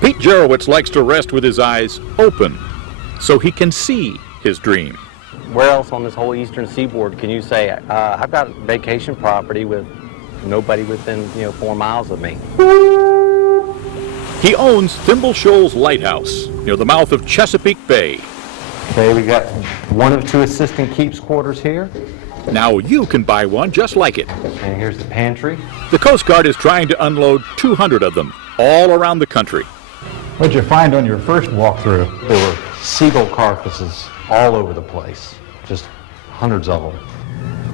Pete Jerowitz likes to rest with his eyes open so he can see his dream. Where else on this whole eastern seaboard can you say, I've got vacation property with nobody within 4 miles of me? He owns Thimble Shoals Lighthouse near the mouth of Chesapeake Bay. Okay, we got 1 of 2 assistant keeps quarters here. Now you can buy one just like it. And here's the pantry. The Coast Guard is trying to unload 200 of them all around the country. What'd you find on your first walkthrough? There were seagull carcasses all over the place, just hundreds of them.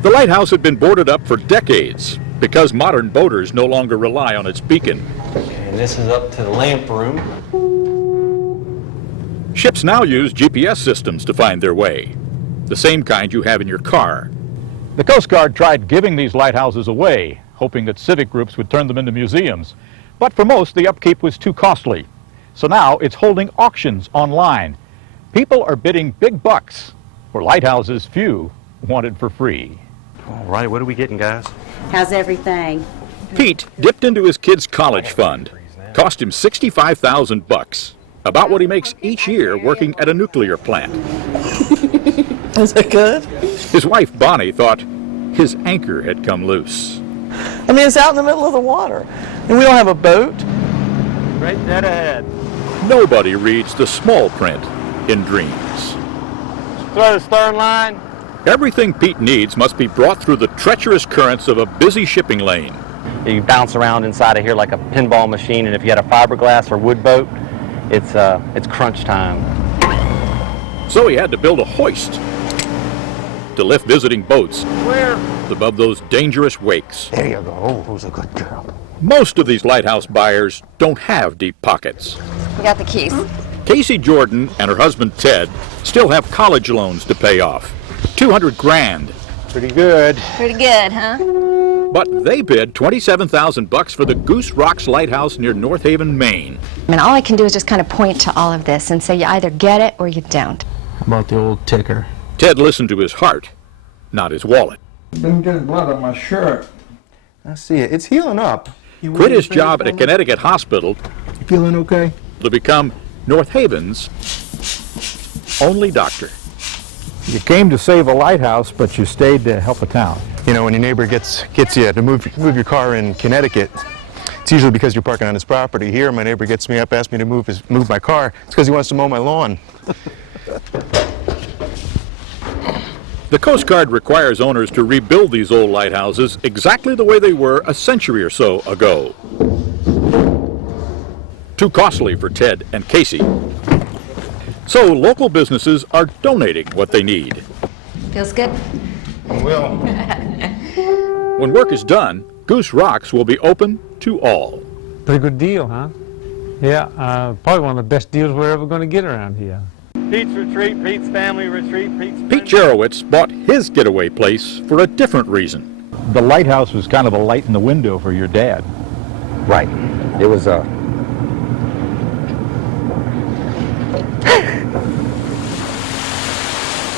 The lighthouse had been boarded up for decades because modern boaters no longer rely on its beacon. And this is up to the lamp room. Ships now use GPS systems to find their way, the same kind you have in your car. The Coast Guard tried giving these lighthouses away, hoping that civic groups would turn them into museums. But for most, the upkeep was too costly. So now it's holding auctions online. People are bidding big bucks for lighthouses few wanted for free. All right, what are we getting, guys? How's everything? Pete dipped into his kid's college fund. Cost him $65,000, about what he makes each year working at a nuclear plant. Is it good? His wife, Bonnie, thought his anchor had come loose. I mean, it's out in the middle of the water, and we don't have a boat. Right dead ahead. Nobody reads the small print in dreams. Throw the stern line. Everything Pete needs must be brought through the treacherous currents of a busy shipping lane. You bounce around inside of here like a pinball machine, and if you had a fiberglass or wood boat, it's crunch time. So he had to build a hoist to lift visiting boats above those dangerous wakes. There you go. Oh, who's a good girl? Most of these lighthouse buyers don't have deep pockets. We got the keys. Casey Jordan and her husband Ted still have college loans to pay off. $200 grand. Pretty good. Pretty good, huh? But they bid $27,000 for the Goose Rocks Lighthouse near North Haven, Maine. I mean, all I can do is just kind of point to all of this and say you either get it or you don't. How about the old ticker? Ted listened to his heart, not his wallet. Been getting blood on my shirt. I see it. It's healing up. Quit his job at a Connecticut hospital You feeling okay? to become North Haven's only doctor. You came to save a lighthouse, but you stayed to help a town. You know, when your neighbor gets you to move your car in Connecticut, it's usually because you're parking on his property. Here, my neighbor gets me up, asks me to move my car. It's because he wants to mow my lawn. The Coast Guard requires owners to rebuild these old lighthouses exactly the way they were a century or so ago. Too costly for Ted and Casey. So local businesses are donating what they need. Feels good? Well, When work is done, Goose Rocks will be open to all. Pretty good deal, huh? Yeah, probably one of the best deals we're ever going to get around here. Pete's retreat, Pete's family retreat, Pete's... Pete Jerowitz bought his getaway place for a different reason. The lighthouse was kind of a light in the window for your dad. Right. It was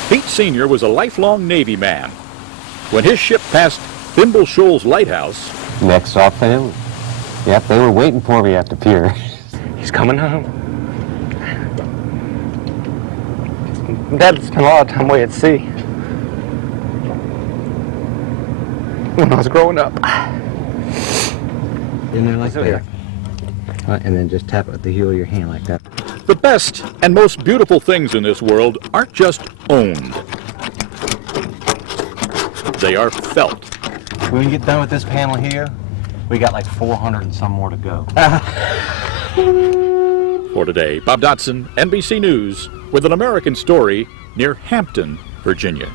Pete Sr. was a lifelong Navy man. When his ship passed Thimble Shoals Lighthouse, Next stop, family. Yep, they were waiting for me at the pier. He's coming home. Dad spent a lot of time away at sea. When I was growing up. In there like that. And then just tap it with the heel of your hand like that. the best and most beautiful things in this world aren't just owned. They are felt. When we get done with this panel here, we got like 400 and some more to go. For today, Bob Dotson, NBC News, with an American story near Hampton, Virginia.